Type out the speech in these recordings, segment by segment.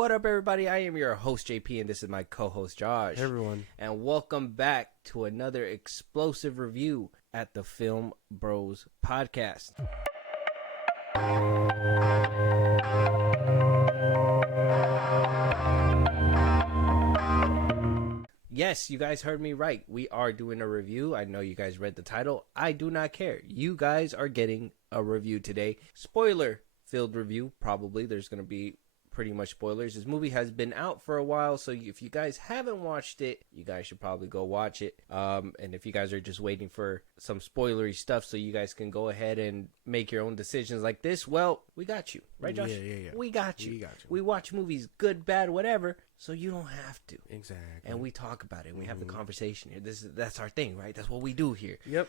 What up, everybody? I am your host, JP, and this is my co-host, Josh. Hey, everyone. And welcome back to another explosive review at the FilmBros podcast. Yes, you guys heard me right. We are doing a review. I know you guys read the title. I do not care. You guys are getting a review today. Spoiler-filled review, probably. There's going to be pretty much spoilers. This movie has been out for a while, so if you guys haven't watched it, you guys should probably go watch it. And if you guys are just waiting for some spoilery stuff so you guys can go ahead and make your own decisions like this, well, we got you. Right, Josh? Yeah. We got you. We watch movies, good, bad, whatever, so you don't have to. Exactly. And we talk about it, and we have the conversation here. That's our thing, right? That's what we do here. Yep.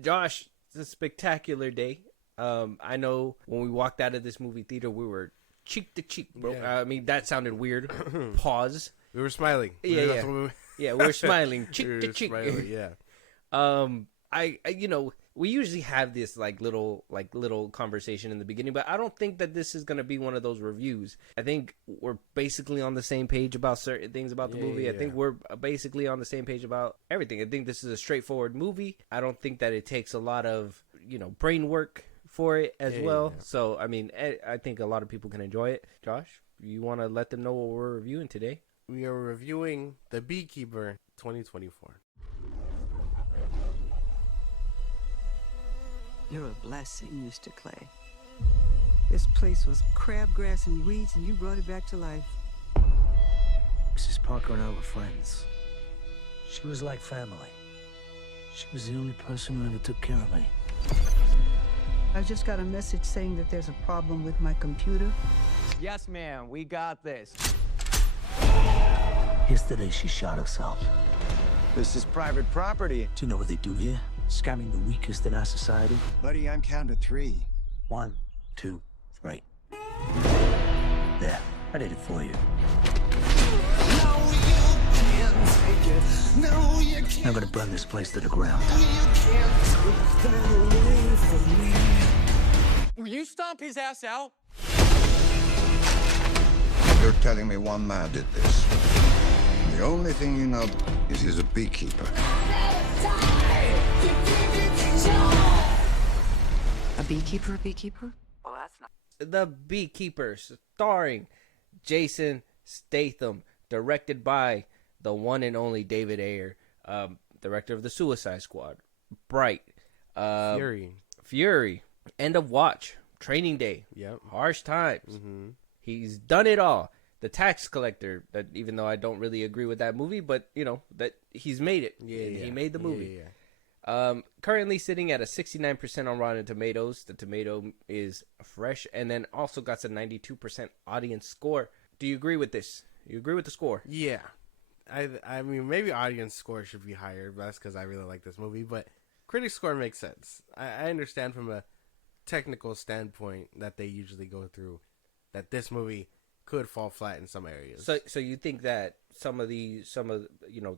Josh, it's a spectacular day. I know when we walked out of this movie theater, we were cheek to cheek, bro. Yeah. I mean, that sounded weird. Pause. We were smiling. Yeah. We were smiling cheek to cheek. Smiling, yeah. I we usually have this little conversation in the beginning, but I don't think that this is gonna be one of those reviews. I think we're basically on the same page about certain things about the movie. I think we're basically on the same page about everything. I think this is a straightforward movie. I don't think that it takes a lot of brain work for it as well. Yeah. So, I mean, I think a lot of people can enjoy it. Josh, you want to let them know what we're reviewing today? We are reviewing The Beekeeper 2024. You're a blessing, Mr. Clay. This place was crabgrass and weeds, and you brought it back to life. Mrs. Parker and I were friends. She was like family. She was the only person who ever took care of me. I just got a message saying that there's a problem with my computer. Yes, ma'am, we got this. Yesterday, she shot herself. This is private property. Do you know what they do here? Scamming the weakest in our society. Buddy, I'm counting to 3. 1, 2, 3. There, I did it for you. No, you can't take it. No, you can't. I'm gonna burn this place to the ground. You can't take that away from me. Will you stomp his ass out? You're telling me one man did this. The only thing you know is he's a beekeeper. A beekeeper, a beekeeper? Well, that's not. The Beekeeper, starring Jason Statham, directed by the one and only David Ayer, director of The Suicide Squad, Bright, Fury, End of Watch, Training Day, Harsh Times. He's done it all. The Tax Collector, that even though I don't really agree with that movie, but that he's made it. He made the movie. Currently sitting at a 69% on Rotten Tomatoes. The tomato is fresh, and then also got a 92% audience score. Do you agree with this? You agree with the score? Yeah. I mean, maybe audience score should be higher, but that's because I really like this movie. But critic score makes sense. I understand from a technical standpoint that they usually go through that this movie could fall flat in some areas. So you think that some of the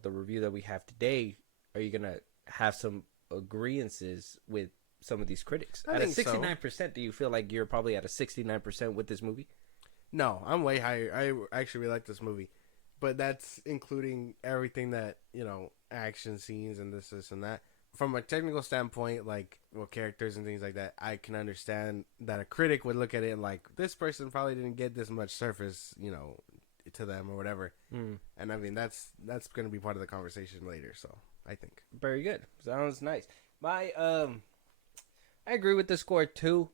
review that we have today, are you gonna have some agreeances with some of these critics? I at a think 69%, so. Do you feel like you're probably at a 69% with this movie? No, I'm way higher. I actually really like this movie, but that's including everything that action scenes and this and that. From a technical standpoint, characters and things like that, I can understand that a critic would look at it and this person probably didn't get this much surface, to them or whatever. And I mean, that's going to be part of the conversation later. So I think very good. Sounds nice. I agree with the score too.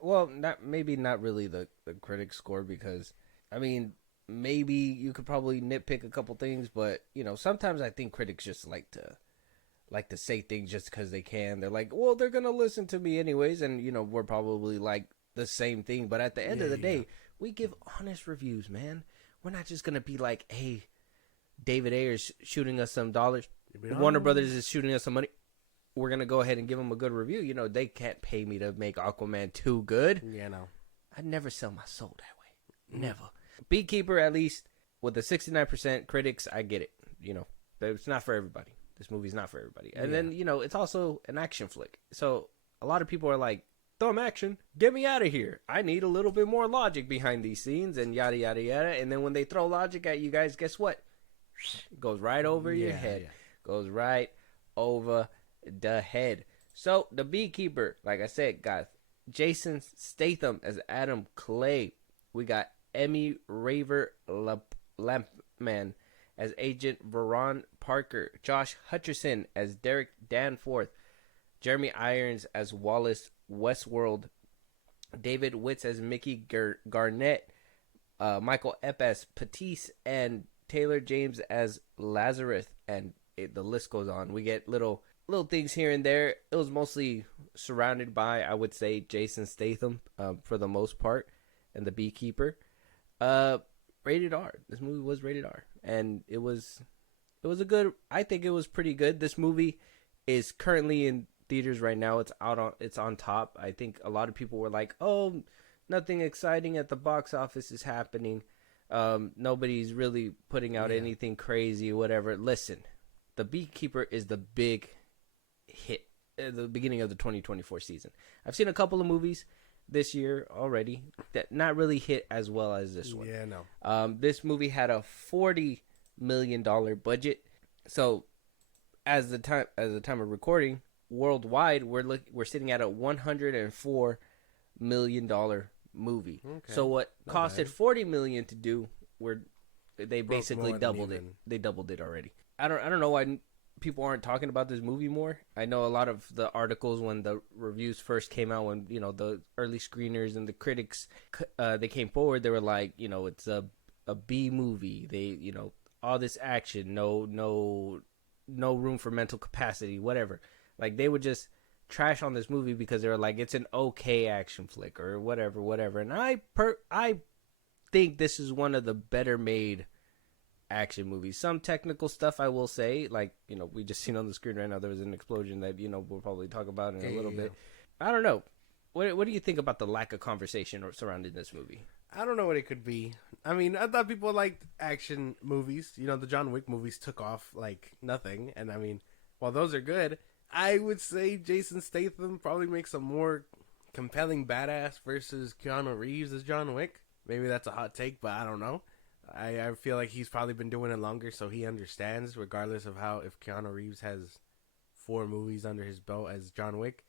Well, not really the critic score, because I mean, maybe you could probably nitpick a couple things, but sometimes I think critics just like to say things just because they can. They're like, well, they're gonna listen to me anyways, and we're probably like the same thing. But at the end of the day, we give honest reviews, man. We're not just gonna be like, hey, David Ayer's shooting us some dollars, Warner Brothers is shooting us some money, we're gonna go ahead and give them a good review. They can't pay me to make Aquaman 2 good. no, I'd never sell my soul that way. Never. Beekeeper, at least with the 69% critics, I get it. It's not for everybody. This movie's not for everybody. And then, it's also an action flick. So a lot of people are like, thumb action. Get me out of here. I need a little bit more logic behind these scenes and yada, yada, yada. And then when they throw logic at you guys, guess what? It goes right over your head. Goes right over the head. So, The Beekeeper, like I said, got Jason Statham as Adam Clay. We got Emmy Raver Lampman as Agent Veron Parker. Josh Hutcherson as Derek Danforth. Jeremy Irons as Wallace Westworld. David Witz as Mickey Garnett. Michael Epp as Patisse. And Taylor James as Lazarus. And the list goes on. We get little things here and there. It was mostly surrounded by, I would say, Jason Statham for the most part. And The Beekeeper. Rated R. This movie was rated R. And it was a good, I think it was pretty good. This movie is currently in theaters right now. It's on top. I think a lot of people were like, oh, nothing exciting at the box office is happening. Nobody's really putting out anything crazy, whatever. Listen, The Beekeeper is the big hit at the beginning of the 2024 season. I've seen a couple of movies this year already that not really hit as well as this one. Yeah, no. This movie had a $40 million budget. So as the time of recording, worldwide we're sitting at a $104 million movie. Okay. So what costed $40 million to do, they basically doubled it. They doubled it already. I don't know why people aren't talking about this movie more. I know a lot of the articles when the reviews first came out, when the early screeners and the critics they came forward, they were like, it's a B movie. They all this action, no room for mental capacity, whatever. Like they would just trash on this movie because they were like, it's an okay action flick or whatever. And I think this is one of the better made action movies. Some technical stuff I will say, like we just seen on the screen right now, there was an explosion that we'll probably talk about in a little bit. I don't know. What do you think about the lack of conversation surrounding this movie? I don't know what it could be. I mean, I thought people liked action movies. The John Wick movies took off like nothing. And I mean, while those are good, I would say Jason Statham probably makes a more compelling badass versus Keanu Reeves as John Wick. Maybe that's a hot take, but I don't know. I feel like he's probably been doing it longer, so he understands, regardless of if Keanu Reeves has 4 movies under his belt as John Wick.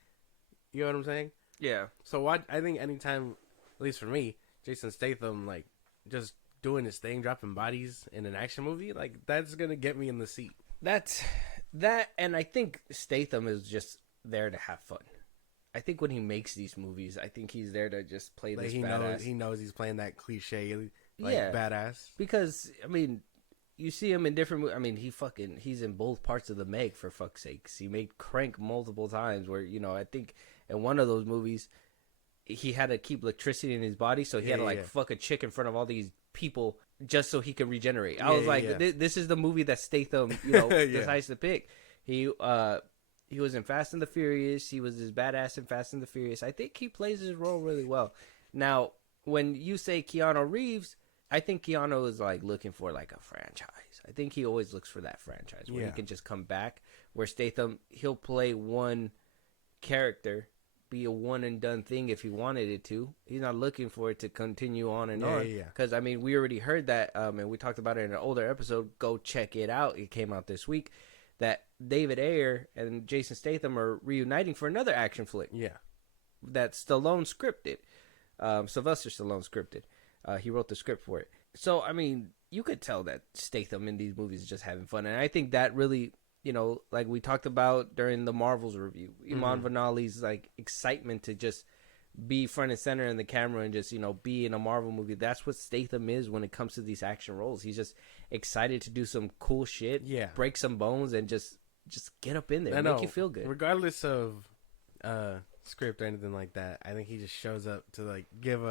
You know what I'm saying? Yeah. So I think anytime, at least for me, Jason Statham, like, just doing his thing, dropping bodies in an action movie, like, that's going to get me in the seat. And I think Statham is just there to have fun. I think when he makes these movies, I think he's there to just play this badass. He knows he's playing that cliche, badass. Because, I mean, you see him in different movies. I mean, he's in both parts of the Meg, for fuck's sakes. He made Crank multiple times where, I think in one of those movies, he had to keep electricity in his body, so he had to fuck a chick in front of all these people just so he could regenerate. I was like, this is the movie that Statham, decides to pick. He was in Fast and the Furious. He was this badass in Fast and the Furious. I think he plays his role really well. Now, when you say Keanu Reeves, I think Keanu is like looking for like a franchise. I think he always looks for that franchise where he can just come back. Where Statham, he'll play one character, be a one and done thing if he wanted it to. He's not looking for it to continue on and on. Because I mean, we already heard that, and we talked about it in an older episode. Go check it out. It came out this week. That David Ayer and Jason Statham are reuniting for another action flick. Yeah, that Stallone scripted. Sylvester Stallone scripted. He wrote the script for it. So, I mean, you could tell that Statham in these movies is just having fun. And I think that really, like we talked about during the Marvels review, Iman Vellani's like excitement to just be front and center in the camera and just, be in a Marvel movie. That's what Statham is when it comes to these action roles. He's just excited to do some cool shit, break some bones, and just get up in there and make you feel good. Regardless of script or anything like that, I think he just shows up to like give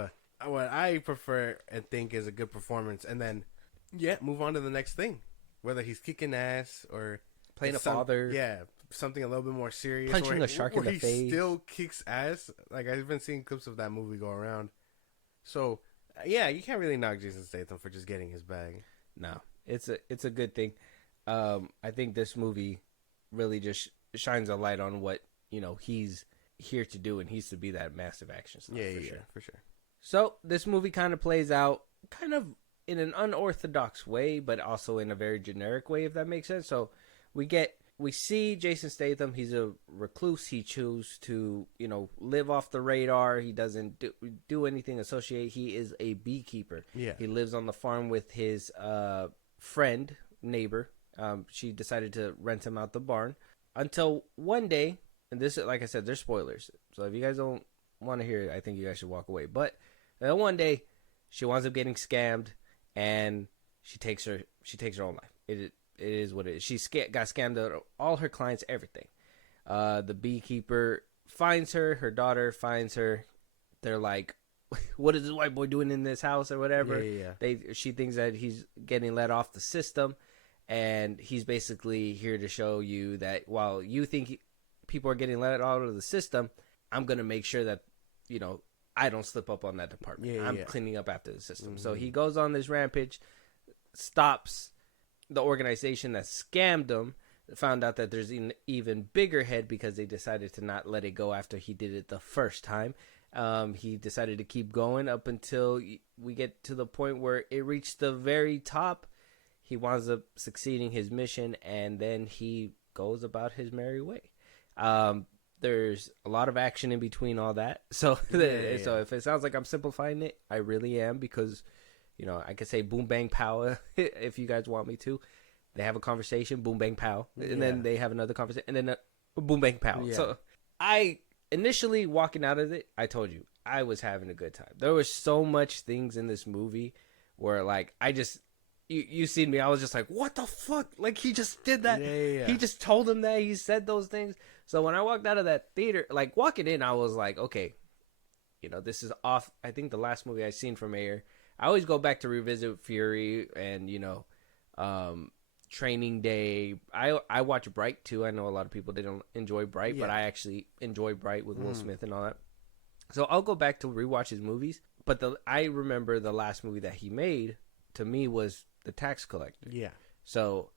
what I prefer and think is a good performance, and then move on to the next thing, whether he's kicking ass or playing a father, something a little bit more serious, punching a shark in the face. He still kicks ass. Like I've been seeing clips of that movie go around. So you can't really knock Jason Statham for just getting his bag. No, it's a good thing. I think this movie really just shines a light on what he's here to do, and he's to be that massive action star. For sure. So this movie kind of plays out kind of in an unorthodox way, but also in a very generic way, if that makes sense. So we see Jason Statham. He's a recluse. He chooses to, live off the radar. He doesn't do anything associated. He is a beekeeper. Yeah. He lives on the farm with his neighbor. She decided to rent him out the barn until one day, and this, like I said, there's spoilers. So if you guys don't want to hear it, I think you guys should walk away. But one day, she winds up getting scammed, and she takes her own life. It is what it is. She got scammed out of all her clients, everything. The beekeeper finds her. Her daughter finds her. They're like, "What is this white boy doing in this house?" or whatever. She thinks that he's getting let off the system, and he's basically here to show you that while you think people are getting let out of the system, I'm gonna make sure that I don't slip up on that department. I'm cleaning up after the system. Mm-hmm. So he goes on this rampage, stops the organization that scammed him, found out that there's an even bigger head because they decided to not let it go after he did it the first time. He decided to keep going up until we get to the point where it reached the very top. He winds up succeeding his mission, and then he goes about his merry way. There's a lot of action in between all that. So, so if it sounds like I'm simplifying it, I really am, because, I could say boom, bang, pow if you guys want me to. They have a conversation, boom, bang, pow. And then they have another conversation, and then boom, bang, pow. Yeah. So I initially walking out of it, I told you, I was having a good time. There was so much things in this movie where, like, I just... You seen me, I was just like, what the fuck? Like, he just did that. Yeah. He just told him that. He said those things. So when I walked out of that theater, like, walking in, I was like, okay, this is off. I think the last movie I seen from Ayer, I always go back to revisit Fury and, Training Day. I watch Bright, too. I know a lot of people didn't enjoy Bright, but I actually enjoy Bright with Will Smith and all that. So I'll go back to rewatch his movies. But I remember the last movie that he made, to me, was The Tax Collector. Yeah. So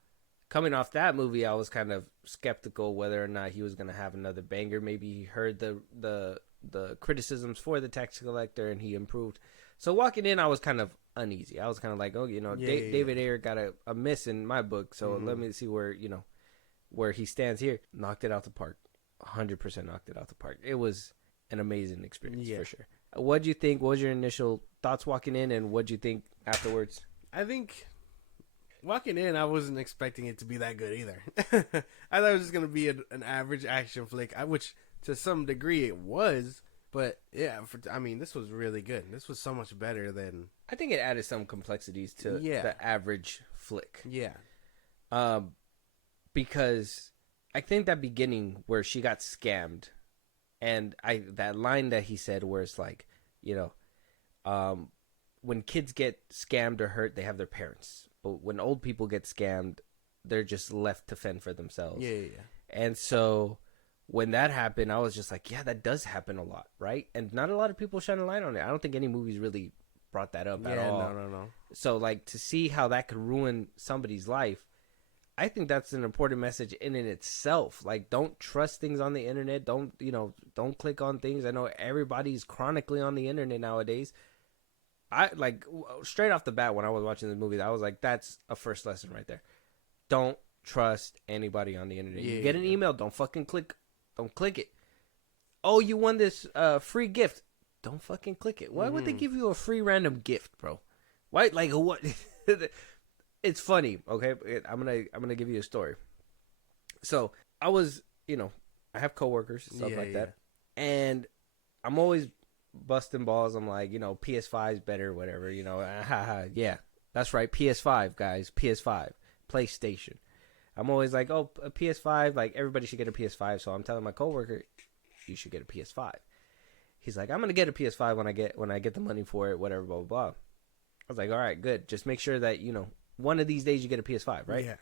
coming off that movie, I was kind of skeptical whether or not he was going to have another banger. Maybe he heard the criticisms for The Tax Collector and he improved. So walking in, I was kind of uneasy. I was kind of like, David Ayer got a miss in my book. So let me see where he stands here. Knocked it out the park. 100% knocked it out the park. It was an amazing experience for sure. What'd you think? What was your initial thoughts walking in, and what'd you think afterwards? I think walking in, I wasn't expecting it to be that good either. I thought it was just going to be an average action flick, which to some degree it was. But yeah, this was really good. This was so much better than... I think it added some complexities to the average flick. Yeah. Because I think that beginning where she got scammed, and that line that he said where it's like, when kids get scammed or hurt, they have their parents. But when old people get scammed, they're just left to fend for themselves. Yeah. And so when that happened, I was just like, yeah, that does happen a lot, right? And not a lot of people shine a light on it. I don't think any movies really brought that up at all. No. So, like, to see how that could ruin somebody's life, I think that's an important message in itself. Like, don't trust things on the internet. Don't click on things. I know everybody's chronically on the internet nowadays. I like straight off the bat when I was watching this movie, I was like, that's a first lesson right there. Don't trust anybody on the internet. You get an email, don't fucking click. Don't click it. Oh, you won this free gift. Don't fucking click it. Why would they give you a free random gift, bro? Why? Like what? It's funny. Okay, I'm gonna give you a story. So I was, I have coworkers and stuff like that, and I'm always busting balls. I'm like, PS5 is better, whatever, yeah, that's right, PS5, guys, PS5, PlayStation. I'm always like, oh, a PS5, like everybody should get a PS5. So I'm telling my coworker, you should get a PS5. He's like, I'm gonna get a PS5 when I get the money for it, whatever, blah blah blah. I was like, all right, good. Just make sure that one of these days you get a PS5, right? Yeah.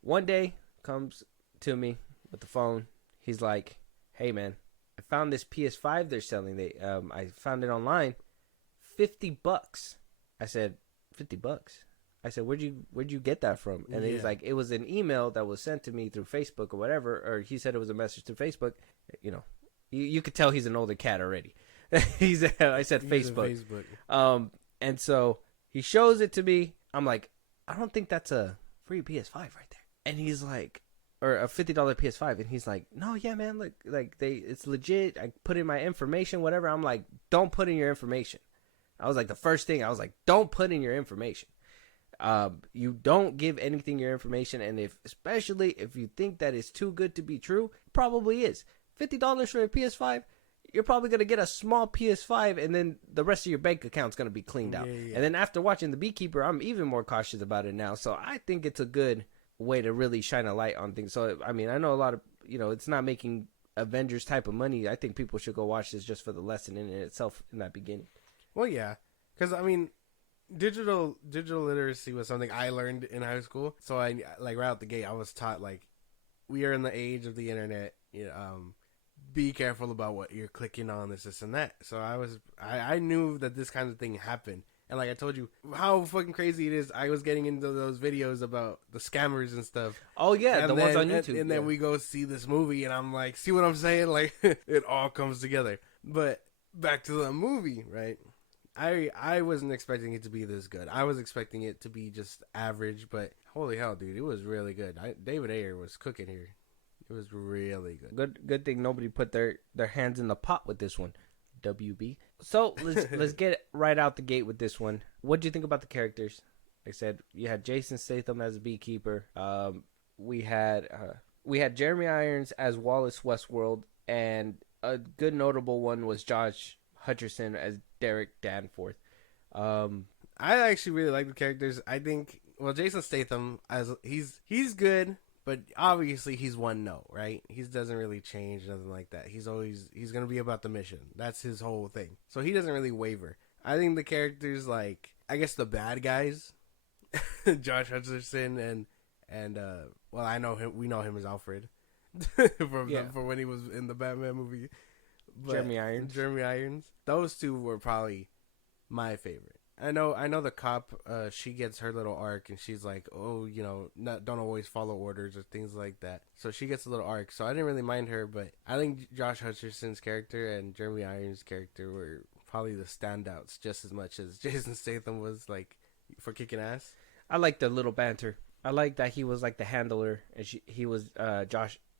One day comes to me with the phone. He's like, hey man, I found this PS5 they're selling. I found it online, $50. I said, $50? I said, where'd you get that from? And he's like, it was an email that was sent to me through Facebook or whatever, or he said it was a message through Facebook. You could tell he's an older cat already. I said He's Facebook. Facebook. And so he shows it to me. I'm like, I don't think that's a free PS5 right there. And he's like, or a $50 PS5. And he's like, no, yeah, man, it's legit. I put in my information, whatever. I'm like, don't put in your information. I was like, the first thing I was like, don't put in your information. You don't give anything your information, and especially if you think that it's too good to be true, probably is. $50 for a PS5, you're probably gonna get a small PS5, and then the rest of your bank account's gonna be cleaned out. Yeah. And then after watching The Beekeeper, I'm even more cautious about it now. So I think it's a good way to really shine a light on things. So I mean, I know a lot of it's not making Avengers type of money. I think people should go watch this just for the lesson in itself in that beginning. Well, yeah, because I mean, digital literacy was something I learned in high school. So I right out the gate, I was taught we are in the age of the internet. Be careful about what you're clicking on, this and that. So I knew that this kind of thing happened, and like I told you, how fucking crazy it is. I was getting into those videos about the scammers and stuff. Oh yeah, and the ones on YouTube. And then we go see this movie, and I'm like, see what I'm saying? Like it all comes together. But back to the movie, right? I wasn't expecting it to be this good. I was expecting it to be just average, but holy hell, dude, it was really good. David Ayer was cooking here. It was really good. Good thing nobody put their hands in the pot with this one. WB. So let's get right out the gate with this one. What do you think about the characters? Like I said, you had Jason Statham as a beekeeper. We had Jeremy Irons as Wallace Westworld, and a good notable one was Josh Hutcherson as Derek Danforth. I actually really like the characters. I think Jason Statham as he's good, but obviously he's one note, right? He doesn't really change, nothing like that. He's gonna be about the mission. That's his whole thing. So he doesn't really waver. I think the characters, I guess the bad guys, Josh Hutcherson and I know him. We know him as Alfred from when he was in the Batman movie. But Jeremy Irons. Those two were probably my favorite. I know the cop, she gets her little arc, and she's like, oh, don't always follow orders or things like that. So she gets a little arc. So I didn't really mind her, but I think Josh Hutcherson's character and Jeremy Irons' character were probably the standouts just as much as Jason Statham was, for kicking ass. I like the little banter. I like that he was like the handler, and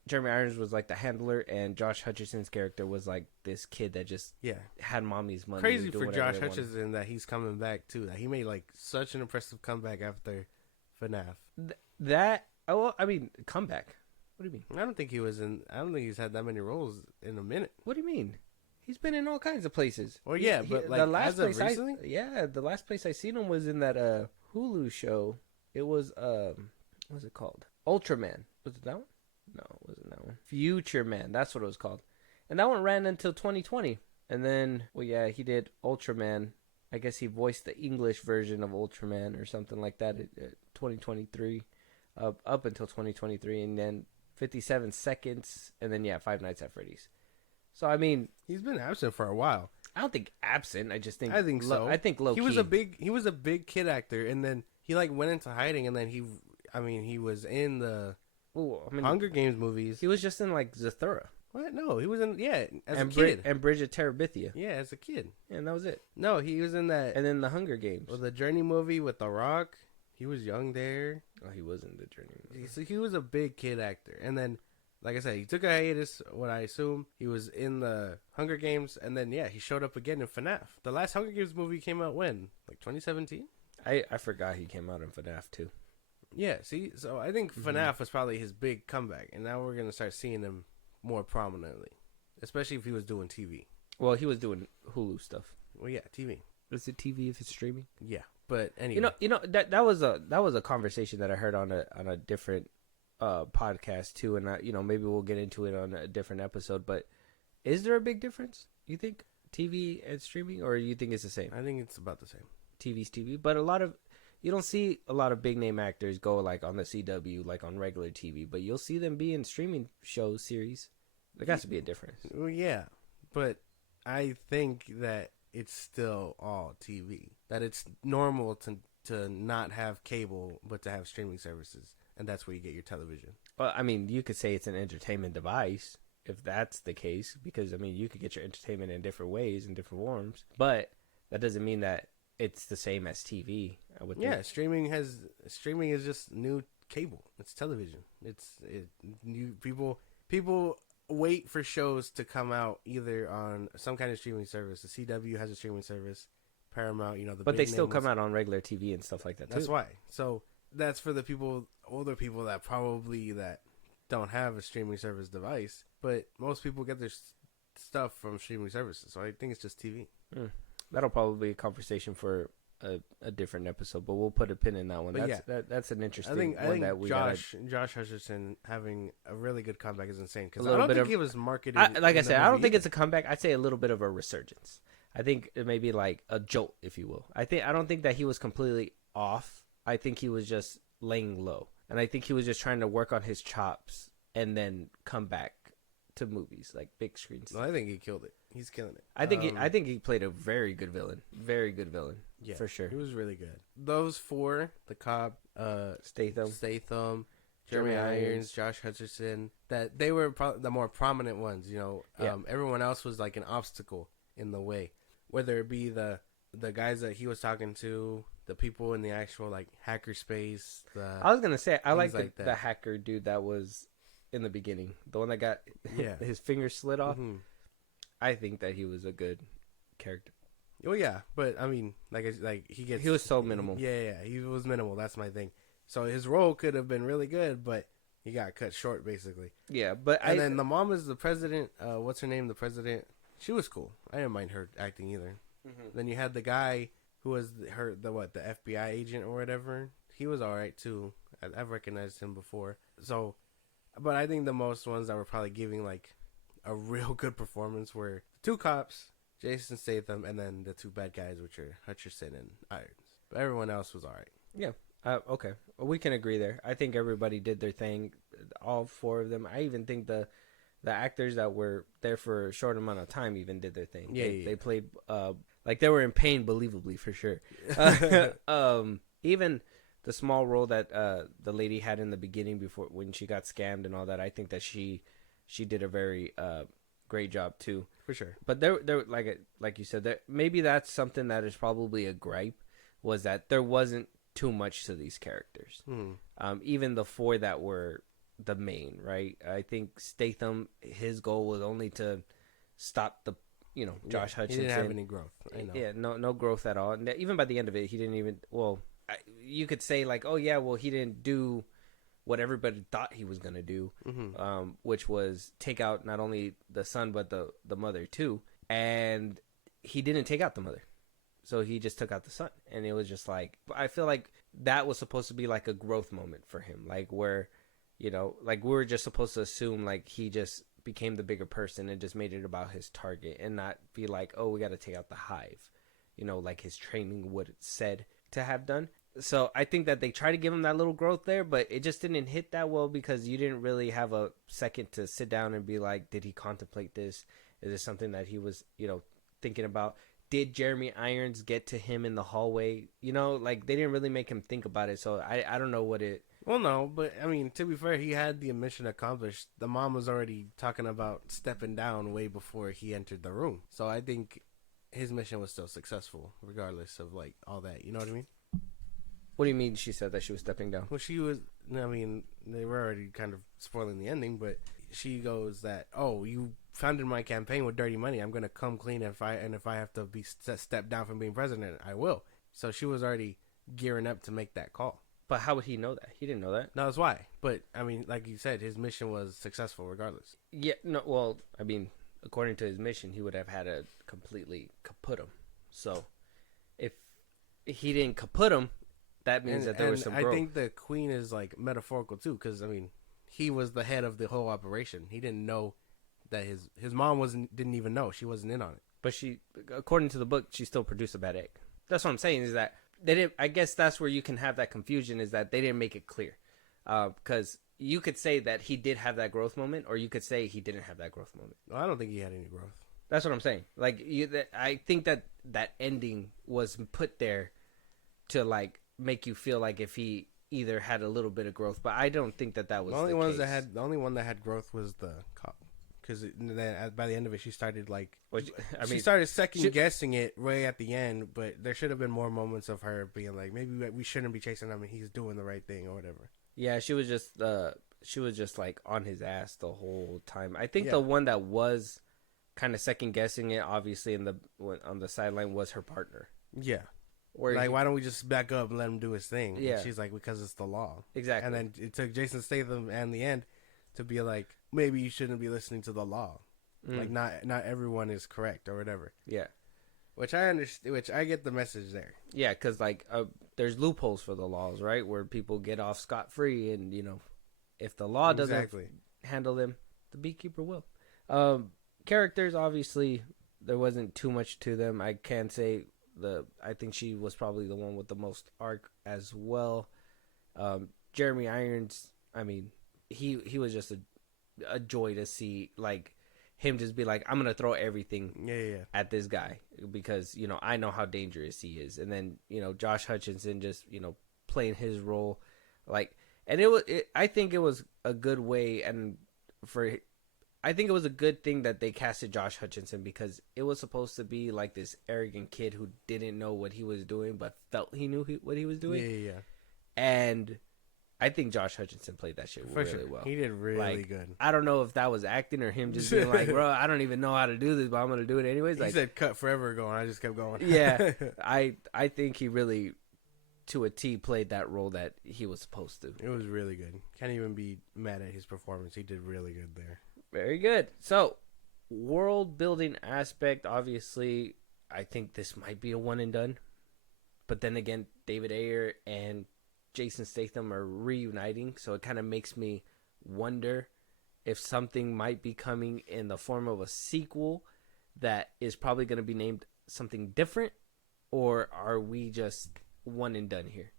Jeremy Irons was like the handler, and Josh Hutcherson's character was like this kid that just had mommy's money. Crazy for Josh Hutcherson that he's coming back too. That he made such an impressive comeback after FNAF. Comeback. What do you mean? I don't think he's had that many roles in a minute. What do you mean? He's been in all kinds of places. Well, yeah, but the last place the last place I seen him was in that Hulu show. It was what was it called? Ultraman. Was it that one? No, it wasn't that one. Future Man, that's what it was called. And that one ran until 2020. And then, he did Ultraman. I guess he voiced the English version of Ultraman or something like that at 2023. Up until 2023. And then 57 Seconds. And then, Five Nights at Freddy's. So, I mean... He's been absent for a while. I don't think absent. I think so. I think low key. He was a big kid actor. And then he, went into hiding. And then he was in the... Hunger Games movies. He was just in Zathura. What? No, he was in as a kid. And Bridge of Terabithia. Yeah, as a kid. Yeah, and that was it. No, he was in that. And then the Hunger Games. Well, the Journey movie with The Rock. He was young there. Oh, he was in the Journey movie. So he was a big kid actor. And then, like I said, he took a hiatus. What I assume he was in the Hunger Games, and then he showed up again in FNAF. The last Hunger Games movie came out when? 2017. I forgot he came out in FNAF too. Yeah, see? So I think FNAF was probably his big comeback, and now we're going to start seeing him more prominently, especially if he was doing TV. Well, he was doing Hulu stuff. Well, yeah, TV. Is it TV if it's streaming? Yeah, but anyway. That was a conversation that I heard on a different podcast too, and maybe we'll get into it on a different episode, but is there a big difference, you think, TV and streaming, or you think it's the same? I think it's about the same. TV's TV, but you don't see a lot of big name actors go on the CW, on regular TV, but you'll see them be in streaming shows, series. There has to be a difference. Well, yeah, but I think that it's still all TV. That it's normal to not have cable, but to have streaming services, and that's where you get your television. Well, I mean, you could say it's an entertainment device. if that's the case, because I mean, you could get your entertainment in different ways, in different forms, but that doesn't mean that it's the same as TV. I would think. Yeah, streaming is just new cable. It's television. New people wait for shows to come out either on some kind of streaming service. The CW has a streaming service, Paramount, But they still come out on regular TV and stuff like that too. That's why. So that's for the older people that don't have a streaming service device. But most people get their stuff from streaming services. So I think it's just TV. That'll probably be a conversation for a different episode, but we'll put a pin in that one. But That's an interesting I one think that we Josh Hutcherson having a really good comeback is insane because A I little don't bit think of- he was marketed. like I said, I don't think it's a comeback. I'd say a little bit of a resurgence. I think it may be like a jolt, if you will. I don't think that he was completely off. I think he was just laying low, and I think he was just trying to work on his chops and then come back to movies like big screens. No, I think he killed it. He's killing it. I think he played a very good villain. Very good villain. Yeah, for sure. He was really good. Those four, the cop, Statham, Jeremy Irons, Josh Hutcherson, that they were the more prominent ones. Everyone else was like an obstacle in the way, whether it be the guys that he was talking to, the people in the actual like hacker space. I was gonna say I like like the hacker dude that was in the beginning, the one that got his finger slit off. Mm-hmm. I think that he was a good character. Oh yeah, but I mean, he was so minimal. Yeah, he was minimal. That's my thing. So his role could have been really good, but he got cut short basically. Yeah, but then the mom is the president. What's her name? The president. She was cool. I didn't mind her acting either. Mm-hmm. Then you had the guy who was the FBI agent or whatever. He was all right too. I've recognized him before. So, but I think the most ones that were probably giving like a real good performance were two cops, Jason Statham, and then the two bad guys, which are Hutcherson and Irons. But everyone else was all right. Yeah. Okay. Well, we can agree there. I think everybody did their thing. All four of them. I even think the actors that were there for a short amount of time even did their thing. They played like they were in pain, believably, for sure. Even the small role that the lady had in the beginning before when she got scammed and all that, I think that she did a very great job too, for sure. But there like you said, that maybe that's something that is probably a gripe, was that there wasn't too much to these characters. Even the four that were the main, right? I think Statham, his goal was only to stop the Josh Hutcherson. He didn't have any growth. I know. Yeah, no growth at all. And even by the end of it, he didn't even. Well, you could say like, oh yeah, well he didn't do what everybody thought he was gonna do, which was take out not only the son but the mother too. And he didn't take out the mother, so he just took out the son. And it was just like, I feel like that was supposed to be like a growth moment for him, like where, like we were just supposed to assume like he just became the bigger person and just made it about his target and not be like, oh, we got to take out the hive, like his training would said to have done. So I think that they try to give him that little growth there, but it just didn't hit that well because you didn't really have a second to sit down and be like, did he contemplate this? Is this something that he was, thinking about? Did Jeremy Irons get to him in the hallway? Like they didn't really make him think about it. So I don't know what it. Well, no, but I mean, to be fair, he had the mission accomplished. The mom was already talking about stepping down way before he entered the room. So I think his mission was still successful, regardless of like all that. You know what I mean? What do you mean she said that she was stepping down? Well, she was, I mean, they were already kind of spoiling the ending, but she goes that, oh, you funded my campaign with dirty money. I'm going to come clean if I have to be stepped down from being president, I will. So she was already gearing up to make that call. But how would he know that? He didn't know that. No, that's why. But, I mean, like you said, his mission was successful regardless. Yeah, no, well, I mean, according to his mission, he would have had to completely kaput him. So, if he didn't kaput him, that means that there was some growth. I think the queen is, like, metaphorical, too, because, I mean, he was the head of the whole operation. He didn't know that his mom didn't even know. She wasn't in on it. But she, according to the book, she still produced a bad egg. That's what I'm saying, is that they didn't. I guess that's where you can have that confusion, is that they didn't make it clear. Because you could say that he did have that growth moment, or you could say he didn't have that growth moment. Well, I don't think he had any growth. That's what I'm saying. Like, I think that ending was put there to, like, make you feel like if he either had a little bit of growth, but I don't think that was the only case. The only one that had growth was the cop, because then by the end of it, she started like, Which, she started second guessing it way at the end. But there should have been more moments of her being like, maybe we shouldn't be chasing him, and he's doing the right thing or whatever. Yeah, she was just like on his ass the whole time. I think the one that was kind of second guessing it, obviously on the sideline, was her partner. Yeah. Where like, why don't we just back up and let him do his thing? Yeah. And she's like, because it's the law. Exactly. And then it took Jason Statham and the end to be like, maybe you shouldn't be listening to the law. Like, not everyone is correct or whatever. Yeah. Which I understand. Which I get the message there. Yeah, because like there's loopholes for the laws, right? Where people get off scot-free, and if the law doesn't handle them, the Beekeeper will. Characters, obviously, there wasn't too much to them. I can say I think she was probably the one with the most arc as well. Jeremy Irons, I mean, he was just a joy to see, like him just be like, I'm gonna throw everything at this guy because I know how dangerous he is, and then Josh Hutcherson just playing his role, like, and I think it was a good way, and I think it was a good thing that they casted Josh Hutcherson, because it was supposed to be like this arrogant kid who didn't know what he was doing but felt he knew what he was doing. Yeah. And I think Josh Hutcherson played that shit really well. He did really good. I don't know if that was acting or him just being like, bro, I don't even know how to do this, but I'm going to do it anyways. He said cut forever ago, and I just kept going. Yeah. I think he really, to a T, played that role that he was supposed to. It was really good. Can't even be mad at his performance. He did really good there. Very good. So, world building aspect, obviously, I think this might be a one and done. But then again, David Ayer and Jason Statham are reuniting, so it kind of makes me wonder if something might be coming in the form of a sequel that is probably going to be named something different, or are we just one and done here?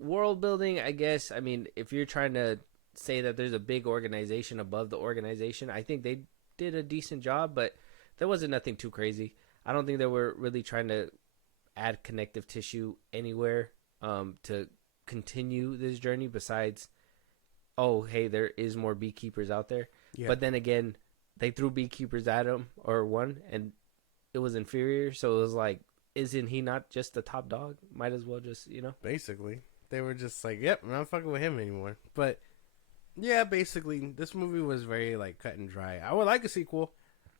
World building, I guess, I mean, if you're trying to say that there's a big organization above the organization, I think they did a decent job, but there wasn't nothing too crazy. I don't think they were really trying to add connective tissue anywhere to continue this journey besides, oh, hey, there is more beekeepers out there. Yeah. But then again, they threw beekeepers at him, or one, and it was inferior, so it was like, isn't he not just the top dog? Might as well just, Basically. They were just like, yep, I'm not fucking with him anymore. But yeah, basically, this movie was very, like, cut and dry. I would like a sequel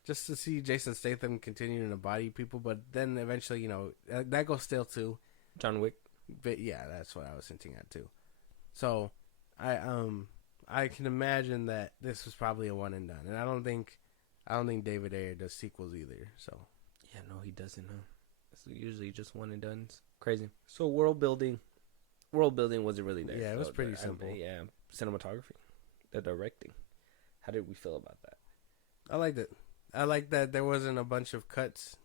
just to see Jason Statham continuing to body people, but then eventually, that goes stale too. John Wick. But yeah, that's what I was hinting at too. So, I can imagine that this was probably a one and done. And I don't think David Ayer does sequels either, so. Yeah, no, he doesn't, huh? It's usually just one and done. It's crazy. So, world building wasn't really there. Yeah, it was pretty simple. Yeah, cinematography. The directing. How did we feel about that? I liked it. I liked that there wasn't a bunch of cuts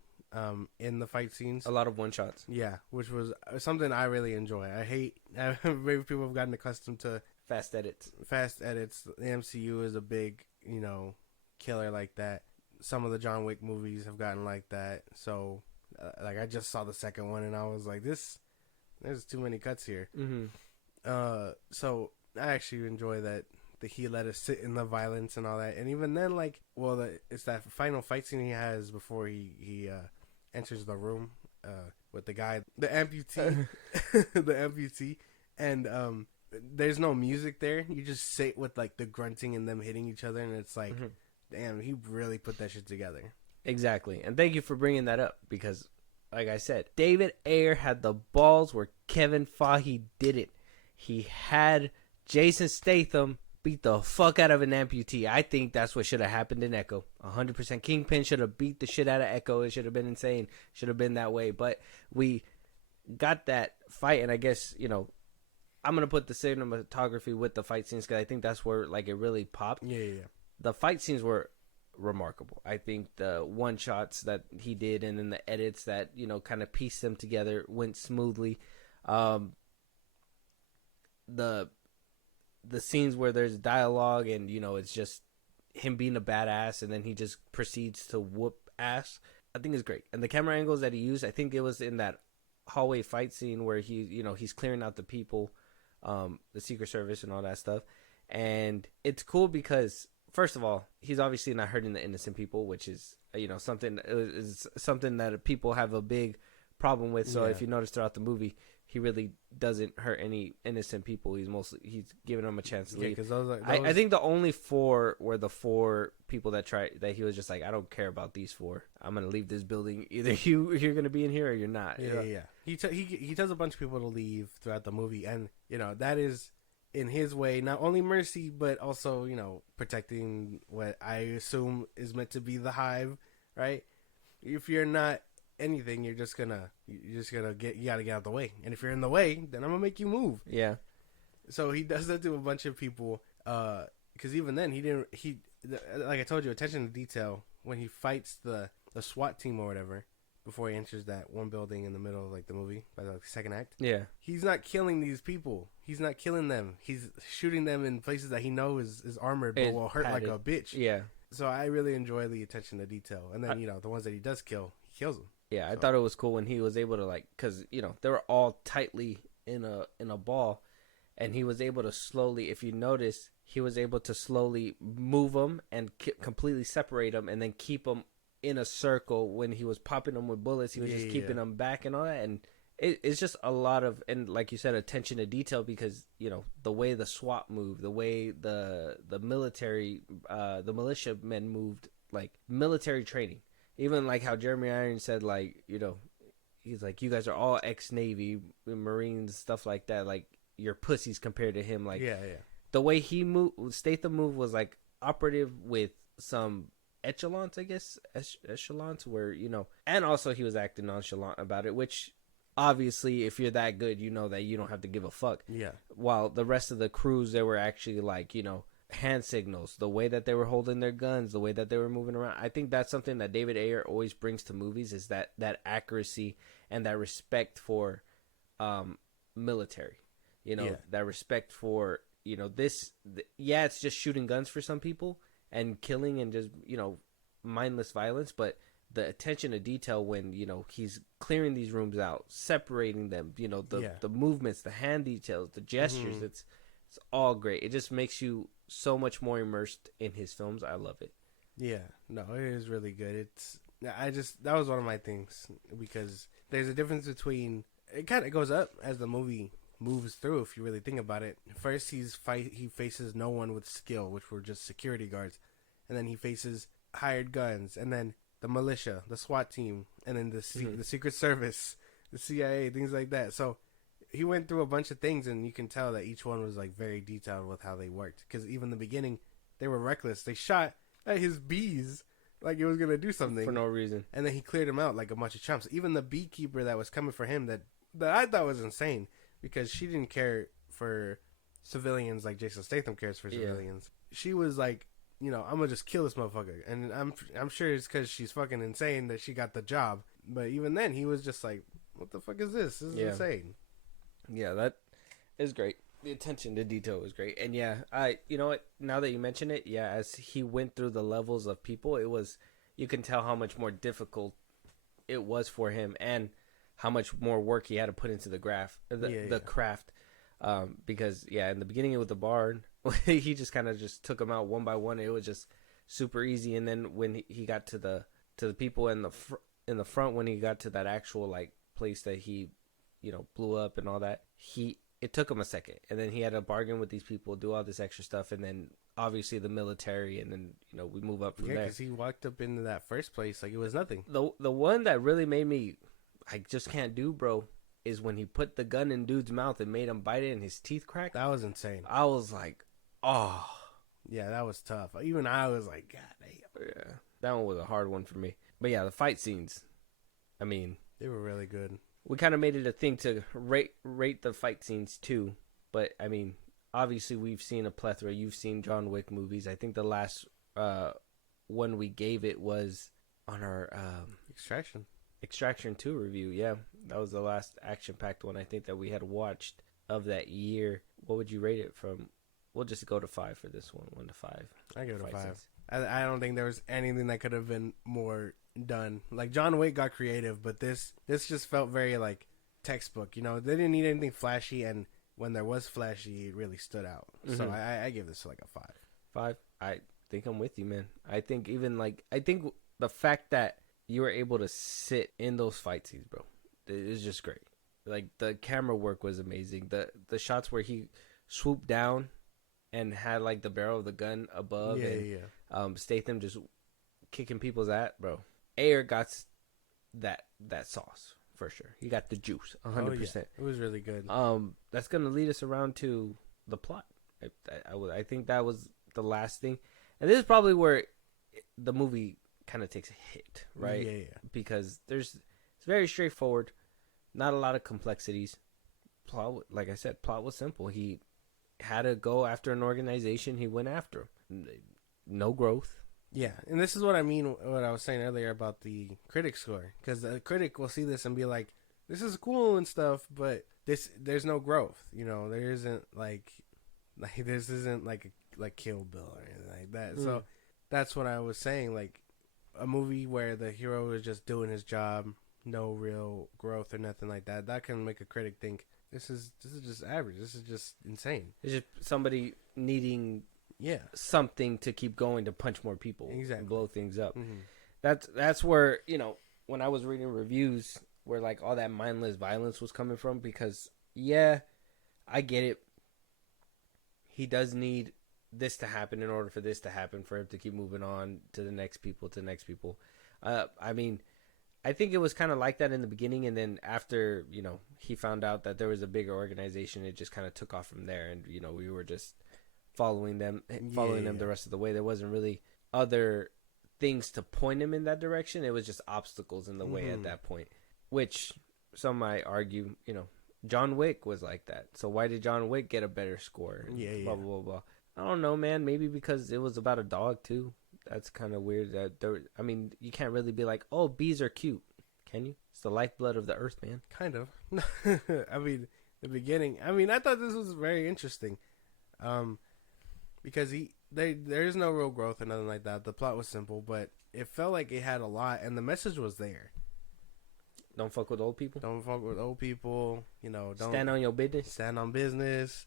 in the fight scenes. A lot of one shots. Yeah, which was something I really enjoy. Maybe people have gotten accustomed to fast edits. The MCU is a big, killer like that. Some of the John Wick movies have gotten like that. So, like, I just saw the second one and I was like, there's too many cuts here. Mm-hmm. So I actually enjoy that he let us sit in the violence and all that. And even then, like, it's that final fight scene he has before he enters the room with the guy, the amputee, and there's no music there. You just sit with, like, the grunting and them hitting each other, and it's like, damn, he really put that shit together. Exactly. And thank you for bringing that up, because, like I said, David Ayer had the balls where Kevin Feige didn't. He had Jason Statham beat the fuck out of an amputee. I think that's what should have happened in Echo. 100%. Kingpin should have beat the shit out of Echo. It should have been insane. Should have been that way. But we got that fight, and I guess, I'm going to put the cinematography with the fight scenes, because I think that's where, like, it really popped. Yeah. The fight scenes were remarkable. I think the one shots that he did, and then the edits that, kind of pieced them together, went smoothly. The scenes where there's dialogue and, it's just him being a badass, and then he just proceeds to whoop ass, I think is great. And the camera angles that he used, I think it was in that hallway fight scene where he's clearing out the people, the Secret Service and all that stuff. And it's cool because first of all, he's obviously not hurting the innocent people, which is something that people have a big problem with. So if you notice throughout the movie, he really doesn't hurt any innocent people. He's giving them a chance to leave. I think the only 4 were the 4 people that he was just like, I don't care about these 4. I'm gonna leave this building. Either you're gonna be in here or you're not. Yeah. He tells a bunch of people to leave throughout the movie, and that is in his way not only mercy but also protecting what I assume is meant to be the hive, right? If you're not anything, you gotta get out of the way, and if you're in the way, then I'm gonna make you move. Yeah. So he does that to a bunch of people, because even then like I told you, attention to detail when he fights the SWAT team or whatever before he enters that one building in the middle of like the movie by the second act. Yeah. He's not killing these people. He's not killing them. He's shooting them in places that he knows is armored but will hurt padded. like a bitch. Yeah. So I really enjoy the attention to detail, and then the ones that he does kill, he kills them. Yeah, I thought it was cool when he was able to because they were all tightly in a ball, and he was able to slowly, if you notice, he was able to slowly move them and completely separate them, and then keep them in a circle. When he was popping them with bullets, he was just keeping them back and all that, and it's just a lot of, and like you said, attention to detail, because the way the SWAT moved, the way the military, the militiamen moved, like military training. Even like how Jeremy Irons said, he's like, you guys are all ex-Navy, Marines, stuff like that. Like, you're pussies compared to him. Like, the way he moved, Statham moved was like operative with some echelons, I guess, echelons where, and also he was acting nonchalant about it, which obviously if you're that good, that you don't have to give a fuck. Yeah. While the rest of the crews, they were actually like, hand signals, the way that they were holding their guns, the way that they were moving around. I think that's something that David Ayer always brings to movies, is that accuracy and that respect for military. That respect for it's just shooting guns for some people and killing and just mindless violence, but the attention to detail when he's clearing these rooms out, separating them, the movements, the hand details, the gestures, it's all great. It just makes you so much more immersed in his films. I love it. Yeah, no, it is really good. That was one of my things, because there's a difference between, it kind of goes up as the movie moves through, if you really think about it. First, he faces no one with skill, which were just security guards, and then he faces hired guns, and then the militia, the SWAT team, and then the Secret Service, the CIA, things like that. So he went through a bunch of things, and you can tell that each one was like very detailed with how they worked. Because even in the beginning, they were reckless. They shot at his bees like it was gonna do something for no reason, and then he cleared them out like a bunch of chumps. Even the beekeeper that was coming for him, that I thought was insane, because she didn't care for civilians like Jason Statham cares for civilians. She was like, I'm gonna just kill this motherfucker, and I'm sure it's because she's fucking insane that she got the job. But even then, he was just like, what the fuck is this? This is insane. Yeah, that is great. The attention to detail was great. And you know what? Now that you mention it, as he went through the levels of people, you can tell how much more difficult it was for him, and how much more work he had to put into the craft. Because in the beginning with the barn, he just kind of just took them out one by one. It was just super easy. And then when he got to the people in the front, when he got to that actual like place that he blew up and all that, it took him a second, and then he had to bargain with these people, do all this extra stuff, and then obviously the military, and then we move up from there. Because he walked up into that first place like it was nothing. The one that really made me, I just can't do, bro, is when he put the gun in dude's mouth and made him bite it and his teeth cracked. That was insane. I was like, oh. Yeah, that was tough. Even I was like, God damn. Yeah, that one was a hard one for me. But the fight scenes, I mean, they were really good. We kind of made it a thing to rate the fight scenes too. But I mean, obviously we've seen a plethora. You've seen John Wick movies. I think the last one we gave it was on our Extraction 2 review. Yeah, that was the last action-packed one I think that we had watched of that year. What would you rate it from? We'll just go to 5 for this one. 1 to 5. I give it a 5. I don't think there was anything that could have been more done. Like, John Wick got creative, but this just felt very like textbook. They didn't need anything flashy, and when there was flashy, it really stood out. Mm-hmm. So I give this like a 5. 5. think I'm with you, man. I think even I think the fact that you were able to sit in those fight scenes, bro, it was just great. Like the camera work was amazing. The shots where he swooped down and had like the barrel of the gun above, Statham just kicking people's ass, bro. Ayer got that sauce for sure. He got the juice, 100%. It was really good. That's gonna lead us around to the plot. I think that was the last thing, and this is probably where the movie kind of takes a hit, right? Yeah. Because it's very straightforward, not a lot of complexities. Plot, like I said, plot was simple. He had to go after an organization. He went after them. No growth. Yeah, and this is what I mean, what I was saying earlier about the critic score. Because the critic will see this and be like, this is cool and stuff, but there's no growth. You know, there isn't like this isn't like Kill Bill or anything like that. So that's what I was saying. Like a movie where the hero is just doing his job, no real growth or nothing like that. That can make a critic think this is just average. This is just insane. It's just somebody needing something to keep going to punch more people, and blow things up. That's where, you know, when I was reading reviews where like all that mindless violence was coming from, because I get it. He does need this to happen in order for this to happen, for him to keep moving on to the next people, I mean, I think it was kind of like that in the beginning, and then after, you know, he found out that there was a bigger organization, it just kind of took off from there, and, you know, we were just following them the rest of the way. There wasn't really other things to point him in that direction. It was just obstacles in the way at that point, which some might argue, you know, John Wick was like that. So why did John Wick get a better score? Blah, blah, blah, blah. I don't know, man. Maybe because it was about a dog, too. That's kind of weird. I mean, you can't really be like, oh, bees are cute. Can you? It's the lifeblood of the earth, man. Kind of. I mean, the beginning. I mean, I thought this was very interesting. Because there is no real growth or nothing like that. The plot was simple, but it felt like it had a lot, and the message was there. Don't fuck with old people. Don't fuck with old people. You know, don't stand on your business. Stand on business.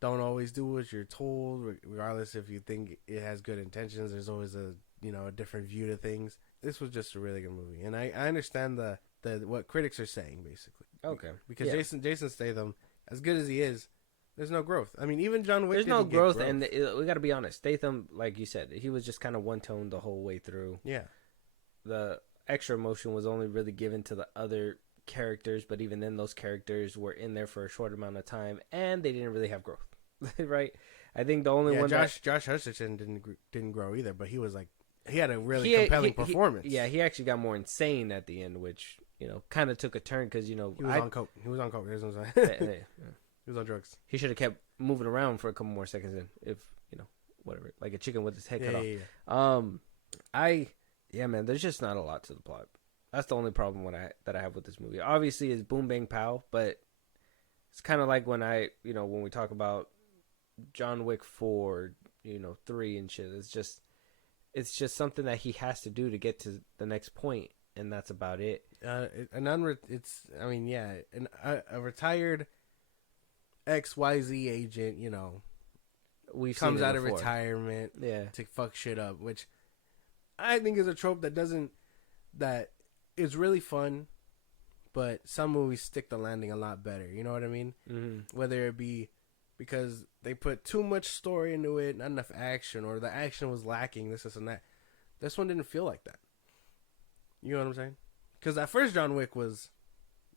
Don't always do what you're told, regardless if you think it has good intentions. There's always a different view to things. This was just a really good movie, and I understand the what critics are saying basically. Okay. Because Jason Statham, as good as he is, there's no growth. I mean, even John Wick. There's no growth, and we got to be honest. Statham, like you said, he was just kind of one tone the whole way through. Yeah. The extra emotion was only really given to the other characters, but even then, those characters were in there for a short amount of time, and they didn't really have growth, right? I think the only one Josh Hutcherson didn't grow either, but he was like he had a really compelling performance. He actually got more insane at the end, which kind of took a turn because he was on coke. He was on coke. There's no sign. He was on drugs. He should have kept moving around for a couple more seconds, if whatever, like a chicken with his head cut off. Man, there's just not a lot to the plot. That's the only problem that I have with this movie. Obviously, it's boom bang pow, but it's kind of like when when we talk about John Wick 4, 3 and shit. It's just something that he has to do to get to the next point, and that's about it. A retired XYZ agent, comes out of retirement to fuck shit up, which I think is a trope that is really fun, but some movies stick the landing a lot better. You know what I mean? Mm-hmm. Whether it be because they put too much story into it, not enough action, or the action was lacking, this and that. This one didn't feel like that. You know what I'm saying? Because that first John Wick was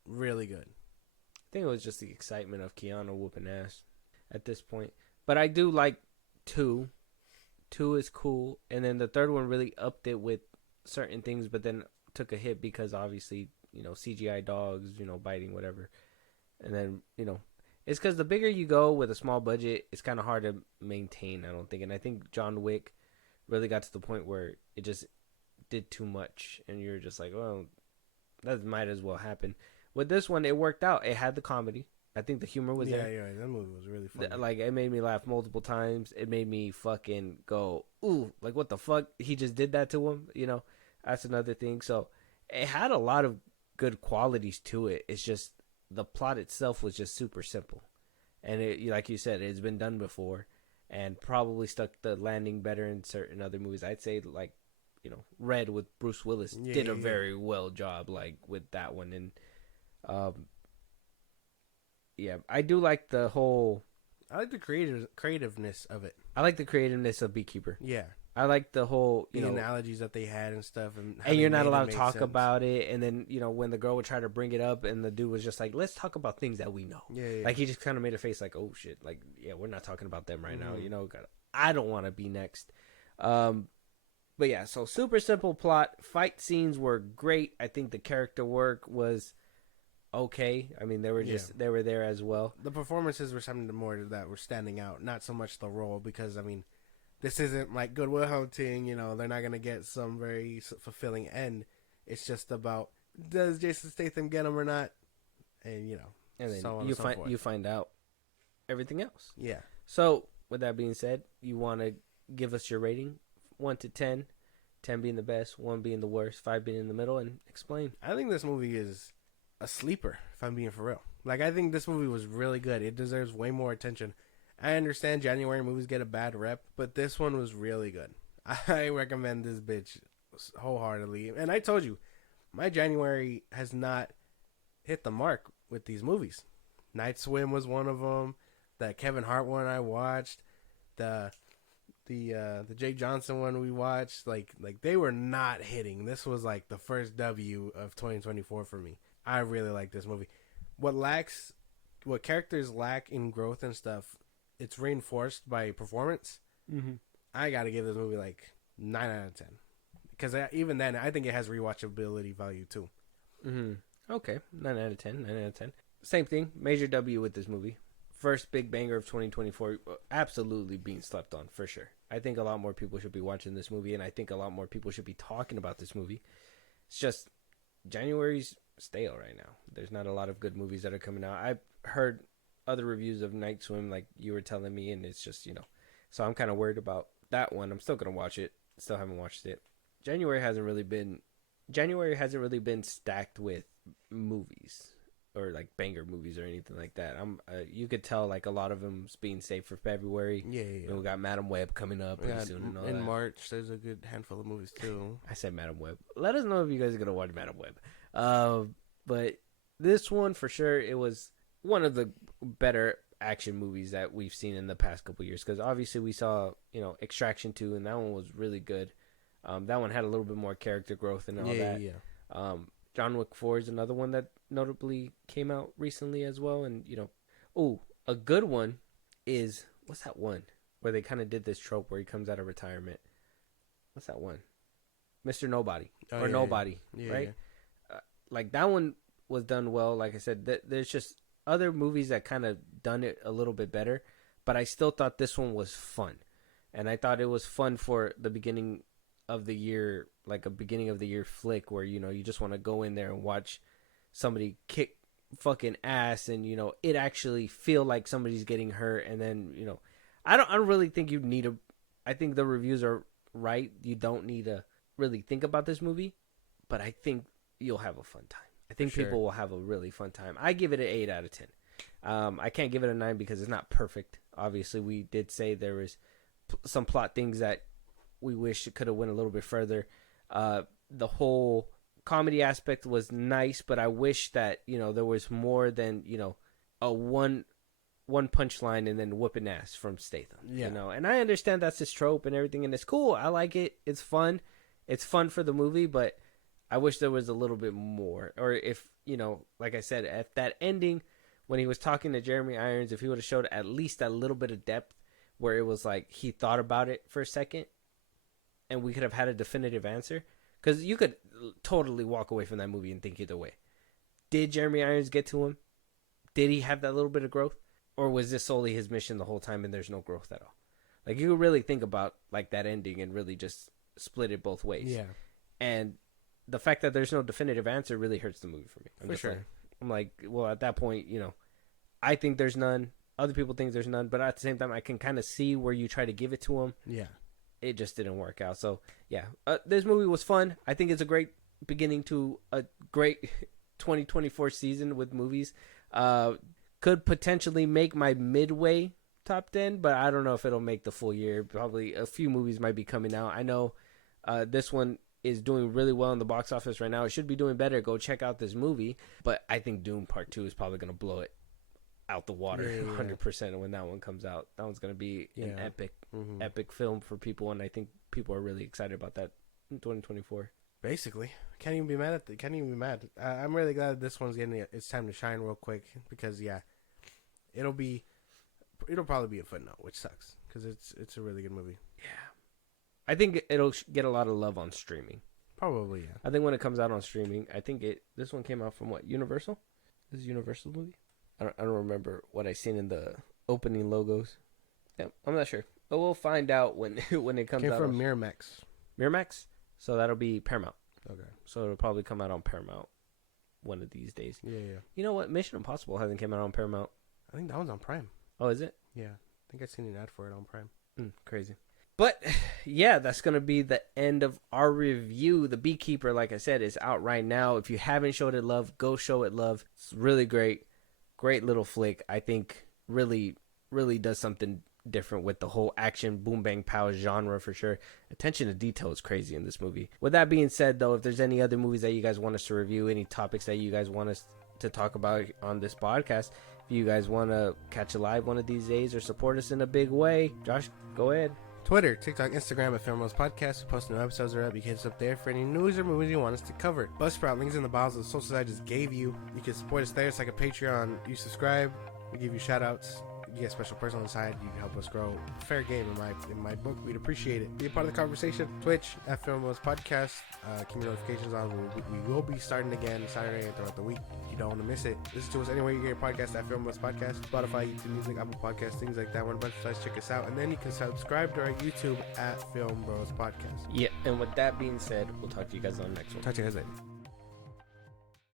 really good. I think it was just the excitement of Keanu whooping ass at this point. But I do like 2. 2 is cool. And then the third one really upped it with certain things, but then took a hit because obviously, CGI dogs, biting, whatever. And then, it's because the bigger you go with a small budget, it's kind of hard to maintain, I don't think. And I think John Wick really got to the point where it just did too much. And you're just like, well, that might as well happen. With this one, it worked out. It had the comedy. I think the humor was there. Yeah, that movie was really funny. Like, it made me laugh multiple times. It made me fucking go, ooh, like, what the fuck? He just did that to him? That's another thing. So, it had a lot of good qualities to it. It's just, the plot itself was just super simple. And it, like you said, it's been done before. and probably stuck the landing better in certain other movies. I'd say like, Red with Bruce Willis did a very well job like with that one. And I do like the whole. I like the creativeness of it. I like the creativeness of Beekeeper. Yeah. I like the whole, the analogies that they had and stuff, and you're not allowed to talk about it. And then when the girl would try to bring it up, and the dude was just like, "Let's talk about things that we know." Yeah. Like he just kind of made a face like, "Oh shit!" Like, yeah, we're not talking about them right now. I don't want to be next. But yeah, so super simple plot. Fight scenes were great. I think the character work was okay. I mean, they were there as well. The performances were something more that were standing out, not so much the role, because I mean, this isn't like Good Will Hunting, they're not going to get some very fulfilling end. It's just about, does Jason Statham get him or not? And, and then so on you and so find forth. you find out everything else. Yeah. So, with that being said, you want to give us your rating, 1 to 10, 10 being the best, 1 being the worst, 5 being in the middle, and explain. I think this movie is a sleeper, if I'm being for real. Like, I think this movie was really good. It deserves way more attention. I understand January movies get a bad rep, but this one was really good. I recommend this bitch wholeheartedly. And I told you, my January has not hit the mark with these movies. Night Swim was one of them. That Kevin Hart one I watched. The Jake Johnson one we watched. Like they were not hitting. This was like the first W of 2024 for me. I really like this movie. What characters lack in growth and stuff, it's reinforced by performance. Mm-hmm. I got to give this movie like 9 out of 10. Because even then, I think it has rewatchability value too. Mm-hmm. Okay, 9 out of 10. 9 out of 10. Same thing. Major W with this movie. First big banger of 2024. Absolutely being slept on, for sure. I think a lot more people should be watching this movie, and I think a lot more people should be talking about this movie. It's just January's stale right now. There's not a lot of good movies that are coming out. I've heard other reviews of Night Swim like you were telling me, and it's just, so I'm kind of worried about that one. I'm still going to watch it. Still haven't watched it. January hasn't really been stacked with movies or like banger movies or anything like that. You could tell like a lot of them's being saved for February. Yeah. And we got Madam Web coming up pretty soon and all in that. March, there's a good handful of movies too. I said Madam Web. Let us know if you guys are gonna watch Madam Web. But this one for sure, it was one of the better action movies that we've seen in the past couple years. Because obviously we saw Extraction 2, and that one was really good. That one had a little bit more character growth and all that. Yeah. John Wick 4 is another one that notably came out recently as well. And, a good one is, what's that one? Where they kind of did this trope where he comes out of retirement. What's that one? Mr. Nobody. Nobody, yeah, right? Yeah. Like, that one was done well. Like I said, there's just other movies that kind of done it a little bit better. But I still thought this one was fun. And I thought it was fun for the beginning of the year, like a beginning of the year flick where, you just want to go in there and watch somebody kick fucking ass and, it actually feel like somebody's getting hurt. And then, I don't really think you need I think the reviews are right. You don't need to really think about this movie, but I think you'll have a fun time. I think people will have a really fun time. I give it an 8 out of 10. I can't give it a 9 because it's not perfect. Obviously, we did say there was some plot things that we wish it could have went a little bit further. The whole comedy aspect was nice, but I wish that, there was more than, a one punchline and then whooping ass from Statham. Yeah. And I understand that's his trope and everything, and it's cool. I like it. It's fun. It's fun for the movie, but I wish there was a little bit more. Or if, like I said, at that ending, when he was talking to Jeremy Irons, if he would have showed at least a little bit of depth where it was like he thought about it for a second and we could have had a definitive answer. Because you could totally walk away from that movie and think either way. Did Jeremy Irons get to him? Did he have that little bit of growth? Or was this solely his mission the whole time and there's no growth at all? Like, you could really think about like that ending and really just split it both ways. Yeah. And the fact that there's no definitive answer really hurts the movie for me. For sure. I'm like, well, at that point, I think there's none. Other people think there's none. But at the same time, I can kind of see where you try to give it to them. Yeah. It just didn't work out. So, yeah, this movie was fun. I think it's a great beginning to a great 2024 season with movies. Could potentially make my midway top 10, but I don't know if it'll make the full year. Probably a few movies might be coming out. I know this one is doing really well in the box office right now. It should be doing better. Go check out this movie. But I think Doom Part 2 is probably going to blow it out the water 100% when that one comes out. That one's going to be an epic film for people, and I think people are really excited about that in 2024. Basically, can't even be mad. I'm really glad this one's getting its time to shine real quick because it'll probably be a footnote, which sucks because it's a really good movie. Yeah. I think it'll get a lot of love on streaming. Probably, yeah. I think when it comes out on streaming, I think this one came out from what, Universal? This is Universal movie? I don't remember what I seen in the opening logos. Yeah, I'm not sure. But we'll find out when it comes out. Came from Miramax. Miramax? So that'll be Paramount. Okay. So it'll probably come out on Paramount one of these days. Yeah. You know what? Mission Impossible hasn't come out on Paramount. I think that one's on Prime. Oh, is it? Yeah. I think I've seen an ad for it on Prime. Crazy. But, yeah, that's going to be the end of our review. The Beekeeper, like I said, is out right now. If you haven't showed it love, go show it love. It's really great. Great little flick. I think really, really does something different with the whole action, boom, bang, pow genre for sure. Attention to detail is crazy in this movie. With that being said, though, if there's any other movies that you guys want us to review, any topics that you guys want us to talk about on this podcast, if you guys want to catch a live one of these days or support us in a big way, Josh, go ahead. Twitter, TikTok, Instagram at FilmBros Podcast. We post new episodes are up. You can hit us up there for any news or movies you want us to cover. Buzzsprout, links in the bios of the socials I just gave you. You can support us there. It's like a Patreon. You subscribe. We give you shout outs. You get a special person on the side. You can help us grow. Fair game in my book. We'd appreciate it. Be a part of the conversation. Twitch at FilmBros Podcast. Keep your notifications on. We will be starting again Saturday and throughout the week. You don't want to miss it. Listen to us anywhere you get your podcast at FilmBros Podcast. Spotify, YouTube Music, Apple Podcasts, things like that. One bunch of sites. Check us out. And then you can subscribe to our YouTube at FilmBros Podcast. Yeah, and with that being said, we'll talk to you guys on the next one. Talk to you guys later.